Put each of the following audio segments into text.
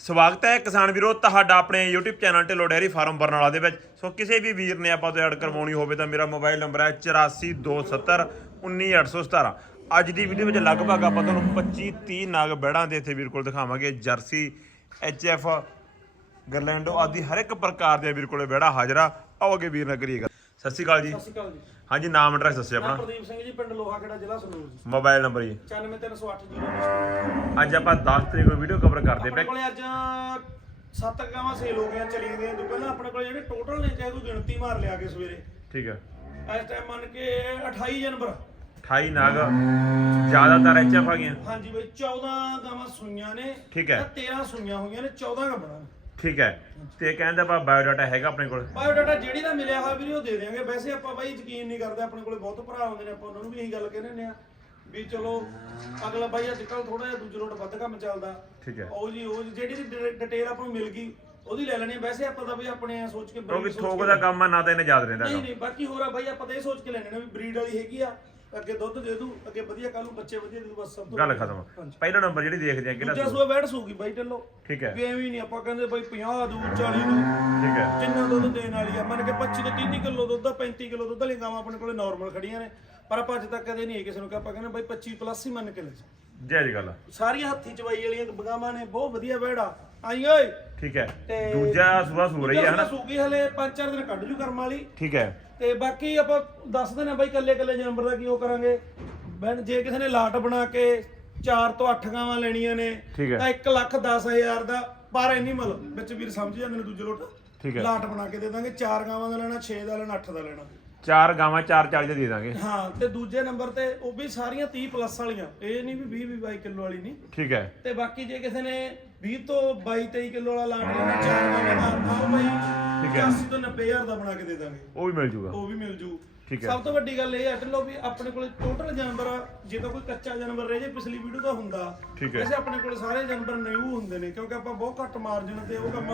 ਸਵਾਗਤ ਹੈ ਕਿਸਾਨ ਵੀਰੋ, ਤੁਹਾਡਾ ਆਪਣੇ YouTube channel Dhillon dairy farm Barnala ਦੇ ਵਿੱਚ। ਸੋ ਕਿਸੇ ਵੀ ਵੀਰ ਨੇ ਆਪਾਂ ਤੋਂ ਐਡ ਕਰਵਾਉਣੀ ਹੋਵੇ ਤਾਂ ਮੇਰਾ ਮੋਬਾਈਲ ਨੰਬਰ ਹੈ 8427 19817 ਅੱਜ ਦੀ ਵੀਡੀਓ ਵਿੱਚ ਲਗਭਗ ਆਪਾਂ ਤੁਹਾਨੂੰ 25 30 ਨਾਗ ਬੈੜਾਂ ਦੇ ਇੱਥੇ ਵੀਰ ਕੋਲ ਦਿਖਾਵਾਂਗੇ। ਜਰਸੀ ਐਚਐਫ ਗਰਲੈਂਡੋ ਆਦਿ ਹਰ ਇੱਕ ਪ੍ਰਕਾਰ ਦੇ ਵੀਰ ਕੋਲੇ ਬੈੜਾ ਹਾਜ਼ਰਾ ਆਓ ਅੱਗੇ ਵੀਰ ਨਾਲ ਕਰੀਏਗਾ ਸਤਿ ਸ਼੍ਰੀ ਅਕਾਲ ਜੀ। ਸਤਿ ਸ਼੍ਰੀ ਅਕਾਲ ਜੀ। ਹਾਂਜੀ ਨਾਮ ਐਡਰੈਸ ਦੱਸਿਓ ਮੈਂ ਆਪਣਾ। ਪ੍ਰਦੀਪ ਸਿੰਘ ਜੀ ਪਿੰਡ ਲੋਹਾ ਖੇੜਾ ਜ਼ਿਲ੍ਹਾ ਸੰਗਰੂਰ ਜੀ। ਮੋਬਾਈਲ ਨੰਬਰ ਜੀ। 94308 ਅੱਜ ਆਪਾਂ 10 ਤਰੀਕ ਨੂੰ ਵੀਡੀਓ ਕਵਰ ਕਰਦੇ ਆਪਣੇ ਪਏ। ਕੋਲੇ ਅੱਜ ਸੱਤ ਗਾਵਾਂ ਸੇਲ ਹੋ ਗਈਆਂ ਚਲੀਆਂ ਗਈਆਂ। ਤੋਂ ਪਹਿਲਾਂ ਆਪਣੇ ਕੋਲੇ ਜਿਹੜੇ ਟੋਟਲ ਨੇ ਚਾਹੇ ਤੂੰ ਗਿਣਤੀ ਮਾਰ ਲਿਆ ਕੇ ਸਵੇਰੇ। ਠੀਕ ਹੈ ਇਸ ਟਾਈਮ ਮੰਨ ਕੇ 28 ਜਨਵਰ। 28 ਨਾਗ। ਜ਼ਿਆਦਾਤਰ ਐਚਐਫ ਆ ਗਈਆਂ ਹਾਂਜੀ ਬਈ 14 ਗਾਵਾਂ ਸੂਈਆਂ ਨੇ ਠੀਕ ਹੈ। ਤੇ 13 ਸੂਈਆਂ ਹੋਈਆਂ ਨੇ 14 ਗਾਵਾਂ ਠੀਕ ਹੈ। ਤੇ ਕਹਿੰਦਾ ਆਪਾਂ ਬਾਇਓਡਾਟਾ ਹੈਗਾ ਆਪਣੇ ਕੋਲ? ਬਾਇਓਡਾਟਾ ਜਿਹੜੀ ਦਾ ਮਿਲਿਆ ਹੋਇਆ ਵੀਰੇ ਉਹ ਦੇ ਦੇਵਾਂਗੇ ਵੈਸੇ ਆਪਾਂ ਬਾਈ ਯਕੀਨ ਨਹੀਂ ਕਰਦੇ ਆਪਣੇ ਕੋਲੇ ਬਹੁਤ ਭਰਾ ਆਉਂਦੇ ਨੇ ਆਪਾਂ ਉਹਨਾਂ ਨੂੰ ਵੀ ਇਹੀ ਗੱਲ ਕਹਿੰਦੇ ਹੁੰਦੇ ਆ ਵੀ ਚਲੋ ਅਗਲਾ ਬਾਈ ਅੱਜ ਕੱਲ ਥੋੜਾ ਜਿਹਾ ਦੂਜੇ ਰੋਡ ਵੱਧ ਕੰਮ ਚੱਲਦਾ। ਠੀਕ ਹੈ। ਉਹ ਜੀ ਉਹ ਜੀ, ਜਿਹੜੀ ਡਿਟੇਲ ਆਪਾਂ ਨੂੰ ਮਿਲ ਗਈ ਉਹਦੀ ਲੈ ਲੈਣੀ ਆ। ਵੈਸੇ ਆਪਾਂ ਤਾਂ ਬਈ ਆਪਣੇ ਸੋਚ ਕੇ breed ਸੋਚ ਥੋਕ ਕੇ ਦਾ ਕੰਮ ਆ ਨਾ ਤਾਂ ਇਹਨੇ ਯਾਦ ਰਹਿੰਦਾ ਨਹੀਂ। ਨਹੀਂ ਬਾਕੀ ਹੋਰ ਆ ਬਾਈ ਆਪਾਂ ਤਾਂ ਇਹ ਸੋਚ ਕੇ ਲੈਣੇ ਨੇ ਵੀ ਬਰੀਡ ਵਾਲੀ ਹੈਗੀ ਆ। ਅੱਗੇ ਦੁੱਧ ਦੇ ਦੂ ਅੱਗੇ ਵਧੀਆ ਕੱਲ ਨੂੰ ਬੱਚੇ ਵਧੀਆ ਦੇ ਦੂ ਬਸ ਸਭ ਤੋਂ ਗੱਲ ਖਤਮ। ਹਾਂਜੀ। ਪਹਿਲਾ ਨੰਬਰ ਜਿਹੜੀ ਦੇਖਦੇ ਆ ਦੂਜਾ ਕਿਹੜਾ ਸੂਆ ਬੈਠ ਸੂਗੀ ਬਾਈ ਢਿੱਲੋ। ਠੀਕ ਹੈ। ਵੀ ਐਵੇਂ ਨਹੀਂ ਆਪਾਂ ਕਹਿੰਦੇ ਬਾਈ 50 ਦੂ 40 ਦੂ। ਠੀਕ ਹੈ। ਜਿੰਨਾ ਦੁੱਧ ਦੇਣ ਵਾਲੀ ਆ ਮੰਨ ਕੇ 25 ਤੋਂ 30 ਕਿਲੋ ਦੁੱਧ ਦਾ 35 ਕਿਲੋ ਦੁੱਧ ਵਾਲੀਆਂ ਗਾਵਾਂ ਆਪਣੇ ਕੋਲੇ ਨਾਰਮਲ ਖੜੀਆਂ ਨੇ। ਪਰ ਆਪਾਂ ਅੱਜ ਤੱਕ ਕਦੇ ਨਹੀਂ ਕਿਸੇ ਨੂੰ ਕਿ ਆਪਾਂ ਕਹਿੰਦੇ ਬਾਈ 25 ਪਲੱਸ ਹੀ ਮੰਨ ਕੇ ਲੈ ਜਾ। ਜੈ ਜੀ ਗੱਲ ਆ। ਸਾਰੀਆਂ ਹੱਥੀ ਚਵਾਈ ਵਾਲੀਆਂ ਗਾਵਾਂ ਨੇ ਬਹੁਤ ਵਧੀਆ ਬੈੜਾ। ਆਈ ਓਏ। ਠੀਕ ਹੈ। ਤੇ ਦੂਜਾ ਸੁਬਾ ਸੂ ਰਹੀ ਹੈ ਹਨਾ? ਸੂਗੀ ਹਲੇ 5-4 ਦਿਨ ਕੱਢ ਜੂ ਕਰਮ ਵਾਲੀ। ਠੀਕ ਹੈ। ਤੇ ਬਾਕੀ ਆਪਾਂ ਦੱਸ ਦਿੰਦੇ ਆ ਬਾਈ ਕੱਲੇ ਕੱਲੇ ਜਾਨਵਰ ਦਾ ਕੀ ਉਹ ਕਰਾਂਗੇ। ਬੈਣ ਜੇ ਕਿਸੇ ਨੇ ਲਾਟ ਬਣਾ ਕੇ 4 ਤੋਂ 8 ਗਾਵਾਂ ਲੈਣੀਆਂ ਨੇ ਠੀਕ ਹੈ। ਤਾਂ 1 ਲੱਖ 10000 ਦਾ ਪਰ ਐਨੀਮਲ ਵਿੱਚ ਵੀਰ ਸਮਝ ਜਾਂਦੇ ਨੇ ਦੂਜੇ ਲੋਟ। ਠੀਕ ਹੈ। ਲਾਟ ਬਣਾ ਕੇ ਦੇ ਦਾਂਗੇ 4 ਗਾਵਾਂ ਦਾ ਲੈਣਾ 6 ਦਾ ਲੈਣਾ 8 ਦਾ ਲੈਣਾ। ਚਾਰ ਗਾਵਾਂ ਚਾਰ ਚਾਰ ਦੇ ਦੇ ਦਾਂਗੇ। ਹਾਂ ਤੇ ਦੂਜੇ ਨੰਬਰ ਤੇ ਉਹ ਵੀ ਸਾਰੀਆਂ 30 ਪਲੱਸ ਵਾਲੀਆਂ। ਇਹ ਨਹੀਂ ਵੀ 20 22 ਕਿਲੋ ਵਾਲੀ ਨਹੀਂ। ਠੀਕ ਹੈ। ਤੇ ਬਾਕੀ ਜੇ ਕਿਸੇ ਨੇ 20 ਤੋਂ 22 23 ਕਿਲੋ ਵਾਲਾ ਲਾਟ ਲੈਣਾ ਚਾਰ ਗਾਵਾਂ ਦਾ ਆਓ ਬਾਈ ਠੀਕ ਹੈ। 85 ਤੋਂ 90000 ਦਾ ਬਣਾ ਕੇ ਦੇ ਦਾਂਗੇ। ਉਹ ਵੀ ਮਿਲ ਜੂਗਾ। ਉਹ ਵੀ ਮਿਲ ਜੂ। ਠੀਕ ਹੈ। ਸਭ ਤੋਂ ਵੱਡੀ ਗੱਲ ਇਹ ਹੈ ਢਿੱਲੋਂ ਵੀ ਆਪਣੇ ਕੋਲ ਟੋਟਲ ਜਾਨਵਰ ਜੇ ਤਾਂ ਕੋਈ ਕੱਚਾ ਜਾਨਵਰ ਰਹਿ ਜੇ ਪਿਛਲੀ ਵੀਡੀਓ ਦਾ ਹੁੰਦਾ ਠੀਕ ਹੈ। ਵੈਸੇ ਆਪਣੇ ਕੋਲ ਸਾਰੇ ਜਾਨਵਰ ਨਿਊ ਹੁੰਦੇ ਨੇ ਕਿਉਂਕਿ ਆਪਾਂ ਬਹੁਤ ਘੱਟ ਮਾਰਜਨ ਤੇ ਉਹ ਕੰਮ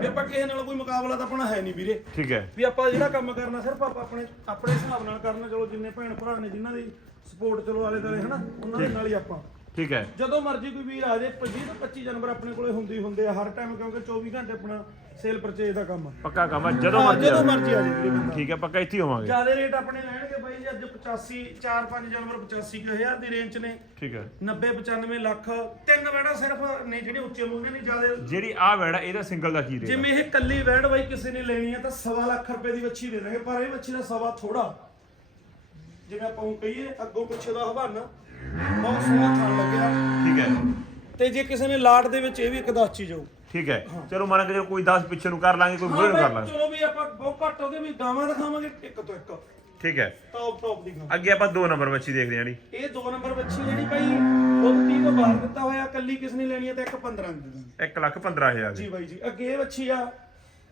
ਵੀ ਆਪਾਂ ਕਿਸੇ ਨਾਲ ਕੋਈ ਮੁਕਾਬਲਾ ਤਾਂ ਆਪਣਾ ਹੈ ਨਹੀਂ ਵੀਰੇ। ਠੀਕ ਹੈ। ਵੀ ਆਪਾਂ ਜਿਹੜਾ ਕੰਮ ਕਰਨਾ ਸਿਰਫ ਆਪਾਂ ਆਪਣੇ ਆਪਣੇ ਹਿਸਾਬ ਨਾਲ ਕਰਨਾ ਚਲੋ ਜਿੰਨੇ ਭੈਣ ਭਰਾ ਨੇ ਜਿਨ੍ਹਾਂ ਦੀ ਸਪੋਰਟ ਚਲੋ ਆਲੇ ਦੁਆਲੇ ਹਨਾ ਉਹਨਾਂ ਦੇ ਨਾਲ ਹੀ ਆਪਾਂ। ਠੀਕ ਹੈ। ਜਦੋਂ ਮਰਜ਼ੀ ਕੋਈ ਵੀਰ ਆ ਜਾਏ 20 ਤੋਂ 25 ਜਾਨਵਰ ਆਪਣੇ ਕੋਲੇ ਹੁੰਦੇ ਹੀ ਹੁੰਦੇ ਆ ਹਰ ਟਾਈਮ ਕਿਉਂਕਿ 24 ਘੰਟੇ ਆਪਣਾ ਸੇਲ ਪਰਚੇਜ ਦਾ ਕੰਮ ਆ। ਪੱਕਾ ਕੰਮ ਆ ਜਦੋਂ ਹਾਂ, ਮਰਜ਼ੀ ਜਦੋਂ ਆਓ। ਮਰਜ਼ੀ ਆ ਵੀਰੇ ਬੰਦਾ ਠੀਕ ਹੈ ਪੱਕਾ ਇੱਥੇ ਹੀ ਹੋਵਾਂਗੇ। ਜ਼ਿਆਦਾ ਰੇਟ ਆਪਣੇ ਲੈਣਗੇ ਬਾਈ ਜੀ ਅੱਜ 85 4 5 ਜਨਵਰ 85 ਕੁ ਹਜ਼ਾਰ ਦੀ ਰੇਂਜ 'ਚ ਨੇ। ਠੀਕ ਹੈ 90 95 ਲੱਖ ਤਿੰਨ ਵੈੜਾ ਸਿਰਫ ਨੇ ਜਿਹੜੇ ਉੱਚੇ ਮੁੰਡੇ ਨੇ ਜ਼ਿਆਦਾ ਜਿਹੜੀ ਆ ਬੈੜਾ ਇਹਦਾ ਸਿੰਗਲ ਦਾ ਕੀ ਰੇਟ ਜਿਵੇਂ ਇਹ ਕੱਲੀ ਵੈੜ ਬਾਈ ਕਿਸੇ ਨੇ ਲੈਣੀ ਹੈ ਤਾਂ ਸਵਾ ਲੱਖ ਰੁਪਏ ਦੀ ਵੱਛੀ ਦੇ ਦਾਂਗੇ। ਪਰ ਇਹ ਵੱਛੀ ਦਾ ਸਵਾ ਥੋੜਾ ਜਿਵੇਂ ਆਪਾਂ ਉਹ ਕਹੀਏ ਅੱਗੋਂ ਪਿੱਛੇ ਦਾ ਹਵਾਨਾ ਬਹੁਤ ਸੋਹਣਾ ਥਣ ਲੱਗਿਆ। ਠੀਕ ਹੈ ਤੇ ਜੇ ਕਿਸੇ ਨੇ ਲਾਟ ਦੇ ਵਿੱਚ ਇਹ ਵੀ ਇੱਕ ਦਾਚੀ ਜਾਊ। ਠੀਕ ਹੈ। ਚਲੋ ਮੰਨ ਕੇ ਚਲੋ ਕੋਈ 10 ਪਿੱਛੇ ਨੂੰ ਕਰ ਲਾਂਗੇ ਕੋਈ ਨੂੰ ਕਰ ਲਾਂਗੇ। ਚਲੋ ਵੀ ਆਪਾਂ ਬਹੁਤ ਘੱਟ ਉਹਦੇ ਵੀ ਗਾਵਾਂ ਦਿਖਾਵਾਂਗੇ ਇੱਕ ਤੋਂ ਇੱਕ। ਠੀਕ ਹੈ। ਟੌਪ ਟੌਪ ਦੀ ਅੱਗੇ ਆਪਾਂ ਦੋ ਨੰਬਰ ਬੱਚੀ ਦੇਖਦੇ ਹਾਂ ਜੀ ਇਹ ਦੋ ਨੰਬਰ ਬੱਚੀ ਜਿਹੜੀ ਭਾਈ ਦੁੱਧ 30 ਤੋਂ ਬਾਹਰ ਦਿੱਤਾ ਹੋਇਆ ਕੱਲੀ ਕਿਸ ਨੇ ਲੈਣੀ ਹੈ ਤਾਂ ਇੱਕ 15 ਦੇ ਦਾਂਗੇ 1 ਲੱਖ 15000 ਜੀ ਬਾਈ ਜੀ ਅੱਗੇ ਇਹ ਬੱਚੀ ਆ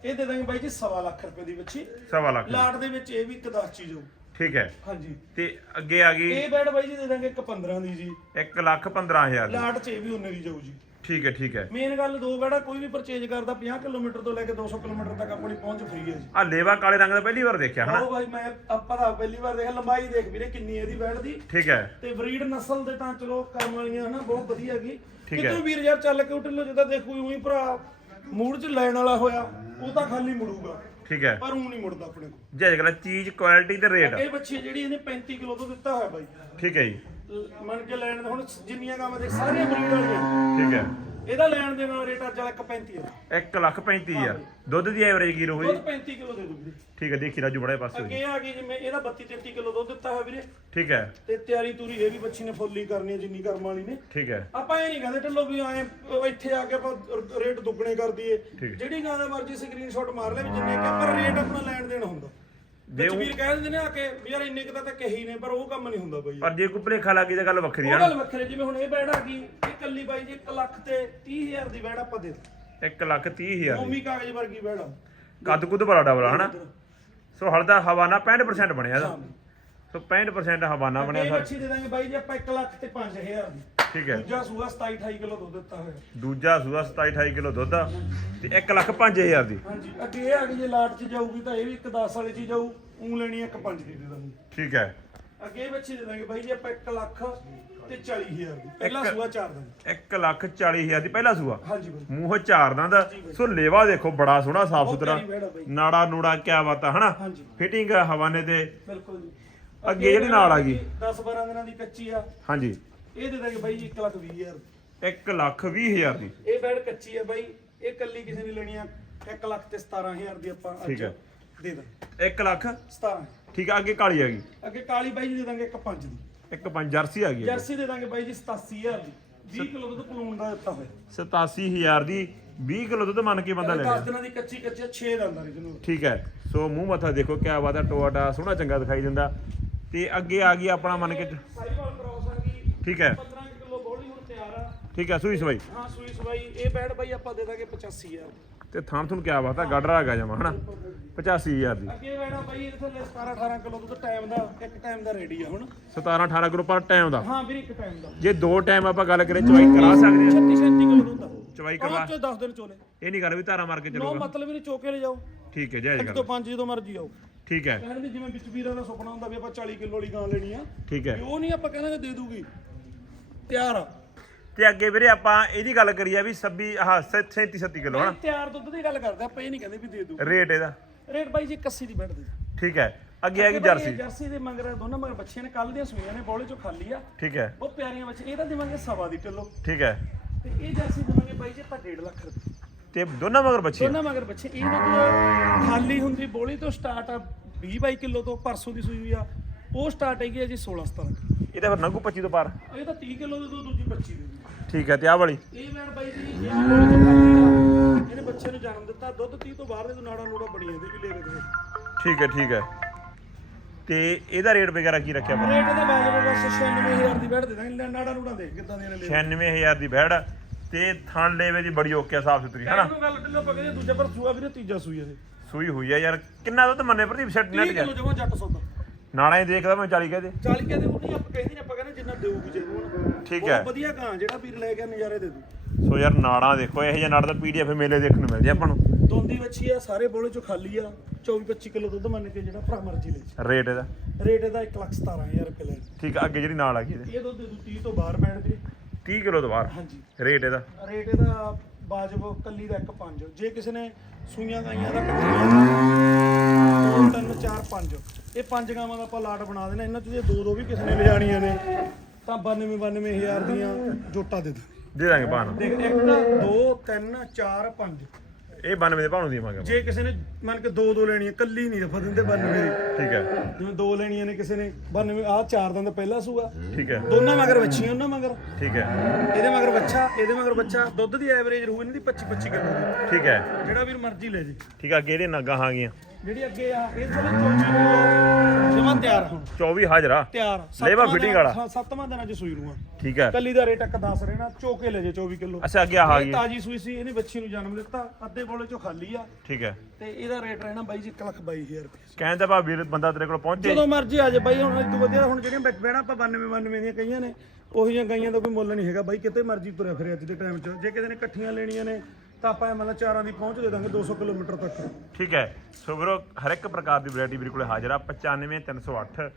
ਇਹ ਦੇ ਦਾਂਗੇ ਬਾਈ ਜੀ ਸਵਾ ਲੱਖ ਰੁਪਏ ਦੀ ਬੱਚੀ ਸਵਾ ਲੱਖ ਲਾਟ ਦੇ ਵਿੱਚ ਇਹ ਵੀ ਇੱਕ 10 ਚੀਜ਼ ਹੋ। ਠੀਕ ਹੈ। ਹਾਂਜੀ। ਤੇ ਅੱਗੇ ਆ ਗਈ ਇਹ ਬੈਡ ਬਾਈ ਜੀ ਦੇ ਦਾਂਗੇ ਇੱਕ 15 ਦੀ ਜੀ। 1 ਲੱਖ 15000 ਦੀ। ਲਾਟ 'ਚ ਇਹ ਵੀ ਉਹਨੇ ਦੀ ਜਾਊ ਜੀ। ਠੀਕ ਹੈ ਠੀਕ ਹੈ। ਮੇਨ ਗੱਲ ਦੋ ਬੈੜਾ ਕੋਈ ਵੀ ਪਰਚੇਜ ਕਰਦਾ 50 ਕਿਲੋਮੀਟਰ ਤੋਂ ਲੈ ਕੇ 200 ਕਿਲੋਮੀਟਰ ਤੱਕ ਆਪਣੀ ਪਹੁੰਚ ਫ੍ਰੀ ਹੈ ਜੀ। ਆ ਲੇਵਾ ਕਾਲੇ ਰੰਗ ਦਾ ਪਹਿਲੀ ਵਾਰ ਦੇਖਿਆ ਹਨਾ? ਆਓ ਬਾਈ ਮੈਂ ਆਪਾਂ ਤਾਂ ਪਹਿਲੀ ਵਾਰ ਦੇਖਿਆ ਲੰਬਾਈ ਦੇਖ ਵੀਰੇ ਕਿੰਨੀ ਹੈ ਇਹਦੀ ਬੈਡ ਦੀ। ਠੀਕ ਹੈ। ਤੇ ਬਰੀਡ ਨਸਲ ਦੇ ਤਾਂ ਚਲੋ ਕੰਮ ਵਾਲੀਆਂ ਹਨਾ ਬਹੁਤ ਵਧੀਆ ਹੈਗੀ। ਠੀਕ ਹੈ। ਕਿਤੋਂ ਵੀਰ ਯਾਰ ਚੱਲ ਕੇ ਉਟਲੋ ਜਿੱਦਾਂ ਦੇਖੋ ਉਹੀ ਭਰਾ ਮੂਡ 'ਚ ਲੈਣ ਵਾਲਾ ਹੋਇਆ ਉਹ ਤਾਂ ਖਾਲੀ ਮੁੜੂਗਾ। ਠੀਕ ਹੈ। ਪਰ ਉਹ ਨਹੀਂ ਮੁੜਦਾ ਆਪਣੇ ਕੋਲ। ਜੈ ਜਗਲਾ ਚੀਜ਼ ਕੁਆਲਿਟੀ ਤੇ ਰੇਟ ਇਹ ਬੱਚੀ ਜਿਹੜੀ ਇਹਨੇ 35 ਕਿਲੋ ਤੋਂ ਦਿੱਤਾ ਹੋਇਆ ਬਾਈ। ਠੀਕ ਹੈ ਜੀ। ਮੰਨ ਕੇ ਲੈਣ ਦੇ ਹੁਣ ਜਿੰਨੀਆਂ ਗਾਵਾਂ ਦੇ ਸਾਰੀਆਂ ਬਰੀਡ ਵਾਲੀਆਂ। ਠੀਕ ਹੈ। ਇਹਦਾ ਲੈਣ ਦੇ ਨਾਲ ਰੇਟ ਅੱਜ ਵਾਲਾ 135 ਹੈ 1 ਲੱਖ 35000 ਦੁੱਧ ਦੀ ਐਵਰੇਜ ਕੀ ਰਹੂ ਜੀ ਦੁੱਧ 35 ਕਿਲੋ ਦੇ ਦੂ ਵੀਰੇ ਠੀਕ ਹੈ ਦੇਖੀ ਰਾਜੂ ਬੜੇ ਪਾਸੇ ਅੱਗੇ ਆ ਗਈ ਜਿਵੇਂ ਇਹਦਾ 32 33 ਕਿਲੋ ਦੁੱਧ ਦਿੱਤਾ ਹੋਇਆ ਵੀਰੇ। ਠੀਕ ਹੈ। ਤੇ ਤਿਆਰੀ ਤੂਰੀ ਇਹ ਵੀ ਬੱਚੀ ਨੇ ਫੁੱਲੀ ਕਰਨੀ ਹੈ ਜਿੰਨੀ ਕਰਮ ਵਾਲੀ ਨੇ। ਠੀਕ ਹੈ। ਆਪਾਂ ਇਹ ਨਹੀਂ ਕਹਿੰਦੇ ਢਿੱਲੋਂ ਵੀ ਆਏ ਇੱਥੇ ਆ ਕੇ ਆਪਾਂ ਰ- ਰੇਟ ਦੁੱਗਣੇ ਕਰ ਦਈਏ। ਠੀਕ। ਜਿਹੜੀ ਗਾਂ ਦਾ ਮਰਜ਼ੀ ਸਕਰੀਨਸ਼ਾਟ ਮਾਰ ਲੈ ਵੀ ਜਿੰਨੇ ਕਿ ਪਰ ਰੇਟ ਆਪਣਾ ਲੈਣ ਦੇਣ ਹੁੰਦਾ। ਉਹ- ਵੀਰ ਕਹਿ ਦਿੰਦੇ ਨੇ ਆ ਕੇ ਵੀ ਯਾਰ ਇੰਨੇ ਕੁ ਦਾ ਤਾਂ ਕਹੀ ਨੇ ਪਰ ਉਹ ਕੰਮ ਨਹੀਂ ਹੁੰਦਾ ਬਾਈ। ਪਰ ਜੇ ਕੋਈ ਭਲੇਖਾ ਲੱਗੀ ਤਾਂ ਗੱਲ ਵੱਖਰੀ ਉਹ ਆ ਗੱਲ ਵੱਖਰੇ ਜਿਵੇਂ ਹੁਣ ਇਹ ਬੈੜ ਆ ਗਈ ਇਹ ਕੱਲੀ ਬਾਈ ਜੀ 1 ਲੱਖ ਤੇ 30000 ਦੀ ਬੈੜ ਆਪਾਂ ਦੇ ਦਿੱਤੀ 1 ਲੱਖ 30000 ਮੋਮੀ ਕਾਗਜ਼ ਵਰਗੀ ਬੈੜ ਆ ਕੱਦ ਕੁੱਦ ਬੜਾ ਡਬਲ ਹਨਾ? ਸੋ ਹਲਦਾ ਹਵਾਨਾ 65% ਬਣਿਆ ਇਹਦਾ। ਸੋ 65% ਹਵਾਨਾ ਇਹ ਬਣਿਆ ਸਰ ਬੱਚੀ ਦੇ ਦਾਂਗੇ ਬਾਈ ਜੀ ਆਪਾਂ 1 ਲੱਖ ਤੇ 5000 ਦੀ। ਠੀਕ ਹੈ। ਦੂਜਾ ਸੂਆ 27 28 ਕਿਲੋ ਦੁੱਧ ਦਿੱਤਾ ਹੋਇਆ। ਦੂਜਾ ਸੂਆ 27 28 ਕਿਲੋ ਦੁੱਧ ਆ ਤੇ 1 ਲੱਖ 5000 ਦੀ। ਹਾਂਜੀ ਅੱਗੇ ਇਹ ਆ ਗਈ ਜੇ ਲਾਟ 'ਚ ਜਾਊਗੀ ਤਾਂ ਇਹ ਵੀ ਇੱਕ 10 ਵਾਲੀ 'ਚ ਜਾਊ ਉਹ ਲੈਣੀ ਆ ਇੱਕ 5 ਦੀ ਦੇ ਦਾਂਗੇ। ਠੀਕ ਹੈ। ਅੱਗੇ ਬੱਚੀ ਦੇ ਦਾਂਗੇ ਬਾਈ ਜੀ ਆਪਾਂ 1 ਲੱਖ ਤੇ 40000 ਦੀ। ਪਹਿਲਾ ਸੂਆ ਚਾਰ ਦਿਨ 1 ਲੱਖ 40 ਹਜ਼ਾਰ ਦੀ ਪਹਿਲਾ ਸੂਆ? ਹਾਂਜੀ ਬਾਈ। ਮੂੰਹ ਚਾਰ ਦੰਦ ਸੋ ਲੇਵਾ ਦੇਖੋ ਬੜਾ ਸੋਹਣਾ ਸਾਫ਼ ਸੁਥਰਾ। ਨਾੜਾ ਨੂੜਾ ਕਿਆ ਬਾਤ ਆ ਹਨਾ? ਹਾਂਜੀ ਫਿਟਿੰਗ ਹਵਾਨੇ ਤੇ। ਬਿਲਕੁਲ ਜੀ। ਅੱਗੇ ਜਿਹੜੀ ਨਾਲ ਆ ਗਈ। 10 12 ਦਿਨਾਂ ਦੀ ਕੱਚੀ ਆ। ਹਾਂਜੀ। ਇਹ ਦੇ ਦਾਂਗੇ ਬਾਈ 1 ਲੱਖ 20 ਹਜ਼ਾਰ 1 ਲੱਖ 20 ਹਜ਼ਾਰ ਦੀ। ਇਹ ਬੈਡ ਕੱਚੀ ਹੈ ਬਾਈ। ਇਹ ਕੱਲੀ ਕਿਸੇ ਨੇ ਲੈਣੀ ਆ। 1 ਲੱਖ ਤੇ 17000 ਦੀ ਆਪਾਂ ਅੱਜ ਠੀਕ ਹੈ। ਦੇ ਦਾਂ 1 ਲੱਖ? 17 ਠੀਕ ਆ ਅੱਗੇ ਕਾਲੀ ਆ ਗਈ। ਅੱਗੇ ਕਾਲੀ ਬਾਈ ਜੀ ਦੇ ਦਾਂਗੇ ਇੱਕ ਪੰਜ ਦੀ। ਇੱਕ ਪੰਜ ਜਰਸੀ ਆ ਗਈ ਜਰਸੀ ਦੇ ਦਾਂਗੇ ਬਾਈ ਜੀ 87000 ਦੀ। 20 ਕਿਲੋ ਦੁੱਧ ਪਲੂਣ ਦਾ ਦਿੱਤਾ ਹੋਇਆ। 87000 ਦੀ 20 ਕਿਲੋ ਦੁੱਧ ਮੰਨ ਕੇ ਬੰਦਾ ਲੈ 10 ਲਿਆ। ਦਿਨਾਂ ਦੀ ਕੱਚੀ ਕੱਚੀ 6 ਦੰਦਾਂ ਦੀ ਜਿਹਨੂੰ ਠੀਕ ਹੈ। ਸੋ ਮੂੰਹ ਮੱਥਾ ਦੇਖੋ ਕਿਆ ਬਾਤ ਹੈ ਟੋਆਟਾ ਸੋਹਣਾ ਚੰਗਾ ਦਿਖਾਈ ਦਿੰਦਾ। ਤੇ ਅੱਗੇ ਆ ਗਈ ਆਪਣਾ ਮੰਨ ਕੇ ਸਾਈਵਾਲ ਠੀਕ ਹੈ। 15 ਕਿਲੋ ਬੋਲੀ ਹੁਣ ਤਿਆਰ ਆ। ਠੀਕ ਹੈ ਸੂਈ ਸਵਾਈ। ਹਾਂ ਸੂਈ ਸਵਾਈ। ਇਹ ਬੈਡ ਬਾਈ ਆਪਾਂ ਦੇ ਦਾਂਗੇ 85000 ਤੇ ਥਾਂ ਤੁਹਾਨੂੰ ਕਿਆ ਬਾਤ ਹੈ ਗਾਡਰ ਆ ਗਿਆ ਜਮਾ ਹਨਾ 85000 ਦੀ। ਅੱਗੇ ਬੈੜਾ ਬਾਈ ਇਹਦੇ ਥੱਲੇ 17 18 ਕਿਲੋ ਦੁੱਧ ਟਾਈਮ ਦਾ ਇੱਕ ਟਾਈਮ ਦਾ ਰੈਡੀ ਆ ਹੁਣ। 17 18 ਕਿਲੋ ਪਰ ਟਾਈਮ ਦਾ। ਹਾਂ ਵੀਰੇ ਇੱਕ ਟਾਈਮ ਦਾ। ਜੇ ਦੋ ਟਾਈਮ ਆਪਾਂ ਗੱਲ ਕਰੀਏ ਚਵਾਈ ਕਰਾ ਸਕਦੇ ਆ। 36 37 ਕਿਲੋ ਦੁੱਧ ਆ। ਚਵਾਈ ਕਰਵਾ। ਚੋ 10 ਦਿਨ ਚੋਲੇ। ਇਹ ਨਹੀਂ ਗੱਲ ਵੀ ਧਾਰਾ ਮਾਰ ਕੇ ਨੋ ਚਲੂਗਾ। ਮਤਲਬ ਵੀਰੇ ਚੋਕੇ ਲੈ ਜਾਓ। ਠੀਕ ਹੈ ਜਾਇਜ਼ ਇੱਕ ਗੱਲ ਤੋਂ ਪੰਜ ਜਦੋਂ ਮਰਜ਼ੀ ਆਓ। ਠੀਕ ਹੈ। ਕਹਿਣ ਦੀ ਜਿਵੇਂ ਵਿੱਚ ਵੀਰਾਂ ਦਾ ਸੁਪਨਾ ਹੁੰਦਾ ਵੀ ਆਪਾਂ 40 ਕਿਲੋ ਵਾਲੀ ਗਾਂ ਲੈਣੀ ਆ। ਠੀਕ ਹੈ। ਵੀ ਉਹ ਨਹੀਂ ਆਪਾਂ ਕਹਿੰਦੇ ਦੇ ਦੂਗੀ। ਤਿਆਰ। ਆ ਤੇ ਅੱਗੇ ਵੀਰੇ ਆਪਾਂ ਇਹਦੀ ਗੱਲ ਕਰੀਏ ਵੀ 26 ਆਹ 37 37 ਕਿਲੋ ਹਨਾ? ਤਿਆਰ ਦੁੱਧ ਦੀ ਗੱਲ ਕਰਦੇ ਆਪਾਂ ਇਹ ਨਹੀਂ ਕਹਿੰਦੇ ਵੀ ਦੇ ਦੂ। ਰੇਟ ਇਹਦਾ। ਰੇਟ ਬਾਈ ਜੀ 81 ਦੀ ਬੈਠ ਦੇ ਠੀਕ ਹੈ। ਅੱਗੇ ਹੈਗੀ ਬਾਈ ਇਹ ਜਰਸੀ। ਜਰਸੀ ਦੇ ਮੰਗਰ ਦੋਨਾਂ ਮਗਰ ਬੱਚੀਆਂ ਨੇ ਕੱਲ ਦੀਆਂ ਸੂਈਆਂ ਨੇ ਬੋਲੇ ਚੋਂ ਖਾਲੀ ਆ। ਠੀਕ ਹੈ। ਉਹ ਪਿਆਰੀਆਂ ਬੱਚੀਆਂ ਇਹਦਾ ਦੇਵਾਂਗੇ ਸਵਾ ਦੀ ਕਿਲੋ। ਠੀਕ ਹੈ। ਤੇ ਇਹ ਜਰਸੀ ਦੇਵਾਂਗੇ ਬਾਈ ਜੀ ਆਪਾਂ 1.5 ਲੱਖ ਰੁਪਏ। ਤੇ ਦੋਨਾਂ ਮਗਰ ਬੱਚੇ ਦੋਨਾਂ ਮਗਰ ਬੱਚੇ ਇਹ ਦੁੱਧ ਖਾਲੀ ਹੁੰਦੀ ਬੋਲੀ ਤੋਂ ਸਟਾਰਟ ਆ 20 22 ਕਿਲੋ ਤੋਂ ਪਰਸੋਂ ਦੀ ਸੂਈ ਹੋਈ ਆ। ਉਹ ਸਟਾਰਟ ਹੈਗੀ ਆ ਜੀ 16 17 ਕਿਲੋ। ਇਹ ਤਾਂ ਫਿਰ ਨੰਗੂ 25 ਤੋਂ ਪਾਰ। ਇਹ ਤਾਂ 30 ਕਿਲੋ ਦੇ ਦੋ ਦੂਜੀ 25 ਦੇ। ਠੀਕ ਹੈ ਤੇ ਆਹ ਵਾਲੀ। ਇਹ ਮੈਂ ਬਾਈ ਜੀ ਇਹ ਆ ਇਹਨੇ ਬੱਚੇ ਨੂੰ ਜਨਮ ਦਿੱਤਾ ਦੁੱਧ 30 ਤੋਂ ਬਾਹਰ ਦੇ ਨਾੜਾ ਨੂੜਾ ਬੜੀਆਂ ਇਹਦੇ ਵੀ ਲੈ ਕੇ ਠੀਕ ਹੈ ਠੀਕ ਹੈ। ਤੇ ਇਹਦਾ ਰੇਟ ਵਗੈਰਾ ਕੀ ਰੱਖਿਆ ਆਪਾਂ ਰੇਟ ਇਹਦਾ ਬਾਜੂ ਬਸ 96000 ਦੀ ਬੈਠ ਦੇ ਦਾਂਗੇ ਨਾੜਾ ਨੂੜਾ ਦੇਖ ਕਿੱਦਾਂ ਦੀਆਂ ਨੇ ਲੈ 96000 ਦੀ ਬੈੜ ਤੇ ਥਣ ਲੇਵੇ ਦੀ ਬੜੀ ਓਕੇ ਸਾਫ਼ ਸੁਥਰੀ ਹਨਾ ਇਹਨੂੰ ਗੱਲ ਢਿੱਲੋ ਪਕੜੇ ਦੂਜਾ ਪਰ ਸੂਆ ਵੀਰੇ ਤੀਜਾ ਸੂਈ ਇਹਦੇ। ਸੂਈ ਹੋਈ ਆ ਯਾਰ ਕਿੰਨਾ ਦੁੱਧ ਮੰਨੇ ਪ੍ਰਦੀਪ ਸੈੱਟ 30 ਨੈਟ ਗਿਆ? ਕਿਲੋ ਜਮਾ ਜੱਟ ਸੌਦਾ ਨਾਣਾ ਹੀ ਦੇਖਦਾ ਮੈਂ 40 ਕਹਦੇ। 40 ਕੇ ਦੇ ਉਹ ਨਹੀਂ ਆਪਾਂ ਕਹਿੰਦੇ ਨੇ ਆਪਾਂ ਕਹਿੰਦੇ ਜਿੰਨਾ ਦੇਊਗੀ ਜੇ ਹੁਣ ਠੀਕ ਹੈ। ਵਧੀਆ ਕਾਂ ਜਿਹੜਾ ਵੀਰ ਲੈ ਗਿਆ ਨਜ਼ਾਰੇ ਦੇ ਦੂ। ਸੋ ਯਾਰ ਨਾੜਾ ਦੇਖੋ ਇਹ ਜਿਹਾ ਨਾੜ ਦਾ ਪੀਡੀਐਫ ਮੇਲੇ ਦੇਖਣ ਨੂੰ ਮਿਲਦੀ ਆਪਾਂ ਨੂੰ। ਦੋਂਦੀ ਵੱਛੀ ਆ ਸਾਰੇ ਬੋਲੇ ਚੋਂ ਖਾਲੀ ਆ 24 25 ਕਿਲੋ ਦੁੱਧ ਮੰਨ ਕੇ ਜਿਹੜਾ ਭਰਾ ਮਰਜ਼ੀ ਲੈ। ਰੇਟ ਇਹਦਾ। ਰੇਟ ਇਹਦਾ 1 ਲੱਖ 17000 ਰੁਪਏ ਲੈ ਠੀਕ ਆ ਅੱਗੇ ਜਿਹੜੀ ਨਾਲ ਆ ਗਈ ਇਹਦੇ। ਇਹ ਦੁੱਧ ਦੇ ਦੂ 30 ਤੋਂ ਬਾਹਰ ਦੇ। 30 ਕਿਲੋ ਤੋਂ ਬਾਹਰ। ਹਾਂਜੀ। ਰੇਟ ਇਹਦਾ। ਰੇਟ ਇਹਦਾ ਬਾਜਬ ਕੱਲੀ ਦਾ 1 5 ਜੇ ਕਿਸੇ ਨੇ ਸੂਈਆਂ ਗਾਈਆਂ ਦਾ ਕੱਟੀਆਂ 3 4 5 ਇਹ ਪੰਜ ਗਾਵਾਂ ਦਾ ਆਪਾਂ ਲਾਟ ਬਣਾ ਦੇਣਾ। ਇਹਨਾਂ ਚ ਜੇ ਦੋ ਦੋ ਵੀ ਕਿਸੇ ਨੇ ਲਿਜਾਣੀਆਂ ਨੇ ਤਾਂ 92 92000 ਦੀਆਂ ਜੋਟਾ ਦੇ ਦੋ ਦੇ ਦਾਂਗੇ ਭਾਣ ਦੇਖ 1 2 3 4 5 ਇਹ 92 ਦੇ ਭਾਣੂ ਦੇਵਾਂਗੇ ਆਪਾਂ। ਜੇ ਕਿਸੇ ਨੇ ਮੰਨ ਕੇ ਦੋ ਦੋ ਲੈਣੀਆਂ ਕੱਲੀ ਨਹੀਂ ਰਫਾ ਦਿੰਦੇ 92 ਦੀ। ਠੀਕ ਹੈ। ਜਿਵੇਂ ਦੋ ਲੈਣੀਆਂ ਨੇ ਕਿਸੇ ਨੇ 92 ਆਹ ਚਾਰ ਦਿਨ ਦਾ ਪਹਿਲਾ ਸੂਆ। ਠੀਕ ਹੈ। ਦੋਨਾਂ ਮਗਰ ਬੱਚੀਆਂ ਉਹਨਾਂ ਮਗਰ। ਠੀਕ ਹੈ। ਇਹਦੇ ਮਗਰ ਬੱਚਾ ਇਹਦੇ ਮਗਰ ਬੱਚਾ ਦੁੱਧ ਦੀ ਐਵਰੇਜ ਰਹੂ ਇਹਨਾਂ ਦੀ 25 25 ਕਿਲੋ ਦੀ। ਠੀਕ ਹੈ। ਜਿਹੜਾ ਵੀਰ ਮਰਜ਼ੀ ਲੈ ਜੇ। ਠੀਕ ਆ ਅੱਗੇ ਇਹਦੇ ਨਾਗਾਂ ਆ ਗਈਆਂ। ਜਿਹੜੀ ਅੱਗੇ ਆ ਇਹ ਥੋੜੇ 24 ਕਿਲੋ ਜਮਾਂ ਤਿਆਰ ਹੁਣ। 24 ਹਾਜ਼ਰਾ ਤਿਆਰ ਲੇਵਾ ਸੱਤਵਾਂ fitting ਦਿਨ- ਵਾਲਾ। ਸੱਤਵਾਂ ਦਿਨਾਂ ਚ ਸੂਈ ਨੂੰ ਆ ਠੀਕ ਹੈ। ਕੱਲੀ ਦਾ ਰੇਟ ਇੱਕ 10 ਰਹਿਣਾ ਚੋਕੇ ਲੈ ਜੇ 24 ਕਿਲੋ। ਅੱਛਾ ਅੱਗੇ ਆ ਗਈ। ਤਾਜੀ ਸੂਈ ਸੀ ਇਹਨੇ ਬੱਚੀ ਨੂੰ ਜਨਮ ਦਿੱਤਾ ਅੱਧੇ ਬੋਲੇ ਚੋਂ ਖਾਲੀ ਆ। ਠੀਕ ਹੈ। ਤੇ ਇਹਦਾ ਰੇਟ ਰਹਿਣਾ ਬਾਈ ਜੀ 1 ਲੱਖ 22000 ਰੁਪਏ। ਕਹਿੰਦਾ ਭਾ ਵੀਰ ਬੰਦਾ ਤੇਰੇ ਕੋਲ ਪਹੁੰਚੇ। ਜਦੋਂ ਮਰਜ਼ੀ ਆ ਜਾ ਬਾਈ ਹੁਣ ਇਦੋਂ ਵਧੀਆ ਹੁਣ ਜਿਹੜੀਆਂ ਬੈਠ ਬਹਿਣਾ ਆਪਾਂ 92 92 ਦੀਆਂ ਕਈਆਂ ਨੇ ਉਹੀਆਂ ਗਾਈਆਂ ਦਾ ਕੋਈ ਮੁੱਲ ਨਹੀਂ ਹੈਗਾ। ਬਾਈ ਕਿਤੇ ਮਰਜ਼ੀ ਤੁਰਿਆ ਫਿਰੇ ਅੱਜ ਦੇ ਟਾਈਮ 'ਚ। ਜੇ ਕਿਸੇ ਨੇ ਇਕੱਠੀਆਂ ਲੈਣੀਆਂ ਨੇ ਤਾਂ ਆਪਾਂ ਇਹ ਮਤਲਬ ਚਾਰਾਂ ਦੀ ਪਹੁੰਚ ਦੇ ਦਾਂਗੇ 200 ਕਿਲੋਮੀਟਰ ਤੱਕ। ਠੀਕ ਹੈ। ਸੋ ਵੀਰੋ, ਹਰ ਇੱਕ ਪ੍ਰਕਾਰ ਦੀ ਵੈਰਾਈਟੀ ਮੇਰੇ ਕੋਲ ਹਾਜ਼ਰ ਆ। 95308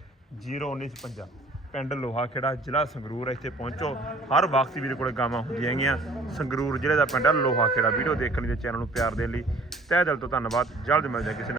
01955 ਪਿੰਡ ਲੋਹਾ ਖੇੜਾ, ਜ਼ਿਲ੍ਹਾ ਸੰਗਰੂਰ, ਇੱਥੇ ਪਹੁੰਚੋ। ਹਰ ਵਕਤ ਵੀਰੇ ਕੋਲੇ ਗਾਵਾਂ ਹੁੰਦੀਆਂ ਹੈਗੀਆਂ। ਸੰਗਰੂਰ ਜ਼ਿਲ੍ਹੇ ਦਾ ਪਿੰਡ ਆ ਲੋਹਾ ਖੇੜਾ। ਵੀਡੀਓ ਦੇਖਣ ਲਈ ਚੈਨਲ ਨੂੰ ਪਿਆਰ ਦੇ ਲਈ ਤਹਿ ਦਿਲ ਤੋਂ ਧੰਨਵਾਦ। ਜਲਦ ਮਿਲਦੇ ਹਾਂ ਕਿਸੇ